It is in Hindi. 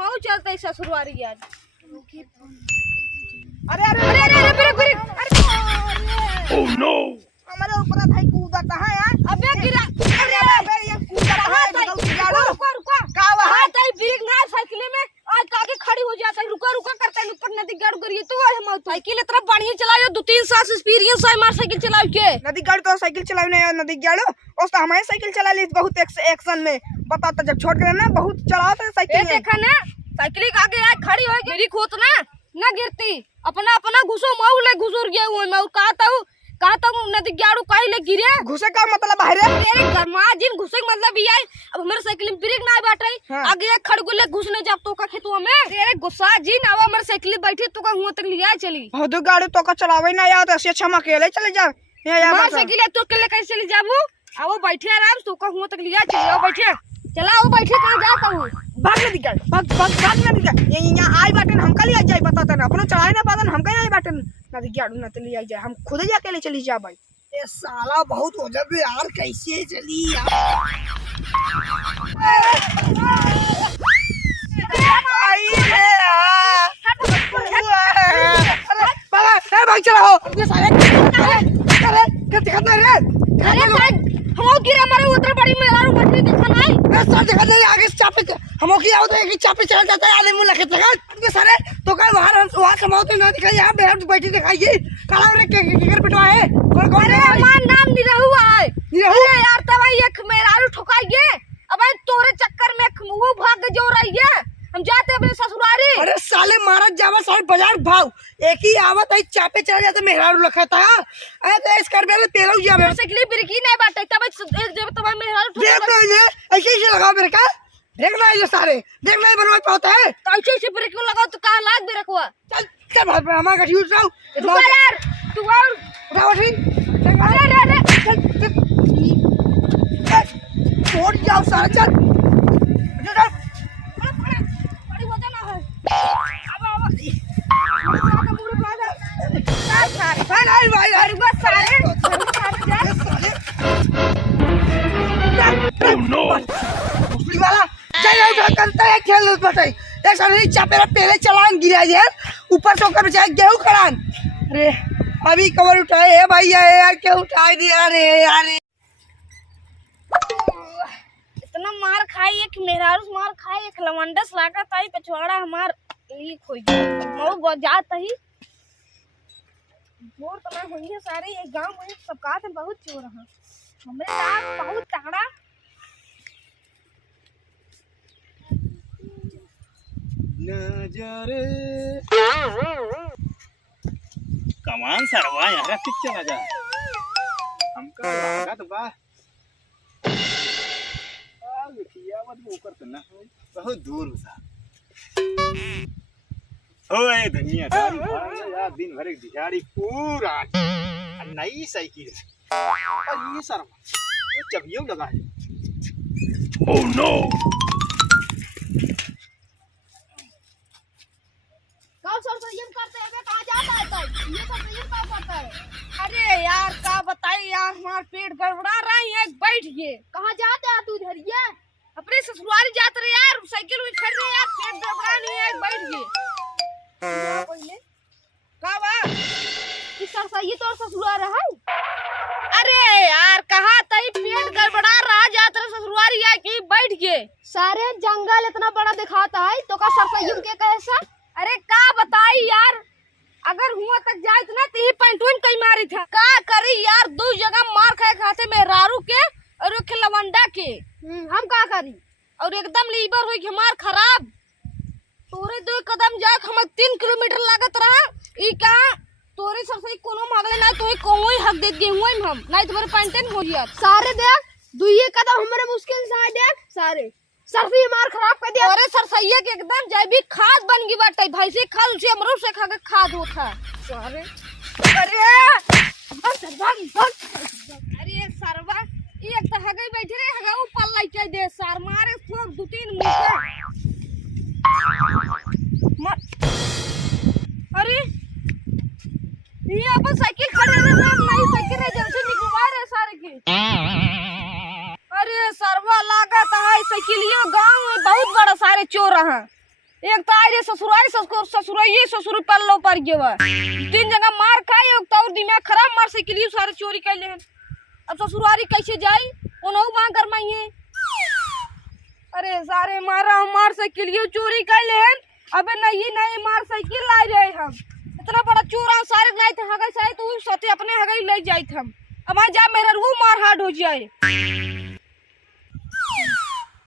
मऊ चलते ससुरवारी आज। अरे अरे अरे अरे ब्रेक ब्रेक। ओह नो, हमारे ऊपर था कूदा कहां यार? अबे गिरा। अरे अबे ये कूदा कहां है? रुको रुको का वहां हां तई ब्रेक ना साइकिल में आज आगे खड़ी हो जाता है। रुका रुका करता है ऊपर नदी गाड़ करिए तो हम साइकिल इतना बढ़िया चलायो 2-3 साल एक्सपीरियंस है मार साइकिल चलाओ के। नदी गाड़ तो साइकिल चलाओ नहीं नदी गाड़ो उस तो हमारे साइकिल चला ली बहुत एक्शन में बता तो जब छोड़ गए ना बहुत चलाओ तो साइकिल देखा ना साइकिल के आगे आज खड़ी हो गिरी खोत ना गिरती अपना अपना घुसो मऊ ले घुसुर गया हुआ मैं कहता हूँ नदी गाड़ू काहे ले गिरे घुसे का मतलब है रे तेरे गरमा जिन घुसे मतलब भी आई अब हमारे साइकिल में ब्रेक ना बाटई हाँ। आगे एक खड़गुले घुसने जब तो का खेतवा में तेरे गुस्सा जिन अब हमारे साइकिल बैठी तो का हुआ तक लिया चली हो दो गाड़ी तो का चलावे ना यार ऐसे अच्छा हम अकेले चले जा या हमारे साइकिल तो अकेले कैसे चली जाबू आओ बैठे आराम तो का हुआ तक लिया चली आओ बैठे चलाओ बैठे कहां जाता हूं भाग नदी गाड़ भाग नदी गाड़ ये यहां आई बाटन हमका लिया जाए बताता ना अपनो चलाए ना पादन हमका आई बाटन नदी गाड़ ना तो लिया जाए हम खुद ही अकेले चली जा भाई ये साला बहुत हो जाए यार, कैसे चली यार? बाबा ए भाई चलाओ ये साले अरे क्या दिखत नहीं रे अरे हम गिरा मारे उधर बड़ी मेरा मछली दिखा नहीं ए सर दिखत नहीं आगे से चापे हम की आओ तो एक ही चापे चल जाता है आदमी मुला खेत लगा ये सारे तो का वहां समाओ तो ना दिखाई यहां बैठ बैठी दिखाइए काला रे के पिटवा है कौन कौन अरे हमार नाम निरहु है निरहु? अरे यार तब एक मेरारू ठोकाइए अब तोरे चक्कर में वो भाग जो रही है हम जाते अपने ससुरारी अरे साले मारत जावा सारे बाजार भाव एक ही आवत है चापे चला जाते मेहरारू लखता है तो इस कर बेले तेरो जावे साइकिल बिरकी नहीं बाटे तब एक जब तब मेरारू देख ठोका नहीं है ऐसे ही लगा मेरे का देखना है ये सारे देखना ही बनवा पाता है तो ऐसे ब्रेक लगाओ तो कहां लाग दे रखवा चल चल भाई हमारा गाड़ी उठाओ रुक यार तू और उठाओ ठीक अरे अरे छोड़ जाओ सारा चल बड़ी वजन ना है अब भाई बस सारे ओह नो, वाला चल करता है खेल बताई एक सारे चापेरा पहले चलान गिरा यार ऊपर से ऊपर जाए गेहूं खड़ान अरे अभी कवर उठाए है भाई यार क्या उठाए दिया रे यार इतना मार खाई एक मेहरारू मार खाई एक लवंडस लागा ताई पछवाड़ा हमार लीक होई मऊ जात ही मोर तो मैं होई है सारे ये गांव में सब कात में बहुत चोर हैं हमरे साथ बहुत तगड़ा नजरे कमान सरवा यार ठीक चला जा हमका लगा तो बा लिखिया मत वो करते ना बहुत दूर सा ओए दुनिया दारी यार दिन भर एक दिहाड़ी पूरा नई साइकिल और ये सरवा ये चबियों लगा है ओह नो, अरे यार का बताई यार हमार पेट गड़बड़ा रहा है बैठ गए कहाँ जाते हैं तू इधर ये अपने ससुराल जाते रहे यार साइकिल में खड़ रहे यार पेट गड़बड़ा नहीं है बैठ गए पहले का बा इस सरसा ये तो ससुराल है अरे यार कहाँ तई पेट गड़बड़ा रहा जाते रहे ससुराल या कि बैठ गए सारे जंगल इतना बड़ा दिखाता है तो का सरसा युग के कैसा अरे का बताई यार अगर हुआ तक जाए तो ना तो ही पैंटून कई मारी था का करी यार दो जगह मार खाए खाते में रारू के और एक लवंडा के हम का करी और एकदम लीवर हुई हमार खराब तोरे 2 कदम जाए हम 3 किलोमीटर लागत रहा ई का तोरे सबसे कोनो मांगले ना तो कोई हक दे दिए हुए हम नहीं तुम्हारे पैंटन हो गया सारे देख 2 कदम हमारे मुश्किल से देख सारे सरसी मार खराब कर दिया अरे सरसैया के एकदम जैविक खाद बन गई बाटे भाई से खाद उसे अमरूद से खा के खाद होता अरे अरे सरवा एक तो हगई बैठे रे हगा ऊपर लाइट दे सर मारे ठोक 2-3 मुक्का अरे ये अपन साइकिल खड़े रहे नई साइकिल है जल्दी निकलवा रहे सारे की अरे सरवा लागत है साइकिलियों गांव में बहुत बड़ा सारे चोर हैं एक तो आए रे ससुरारी ससुराई ससुर पर लो पर गए 3 जगह मार खाए एक तो और दिमाग खराब मार से के लिए सारे चोरी कर ले अब ससुरारी कैसे जाई उन्हों मां गरमाइए अरे सारे मार से के लिए चोरी कर ले अबे नहीं मार साइकिल ला रहे हम इतना बड़ा चोर हम सारे नहीं थे हगई साहे तो साथे अपने हगई ले जाए हम अब जा मेरा रू मार हार्ड हो जाए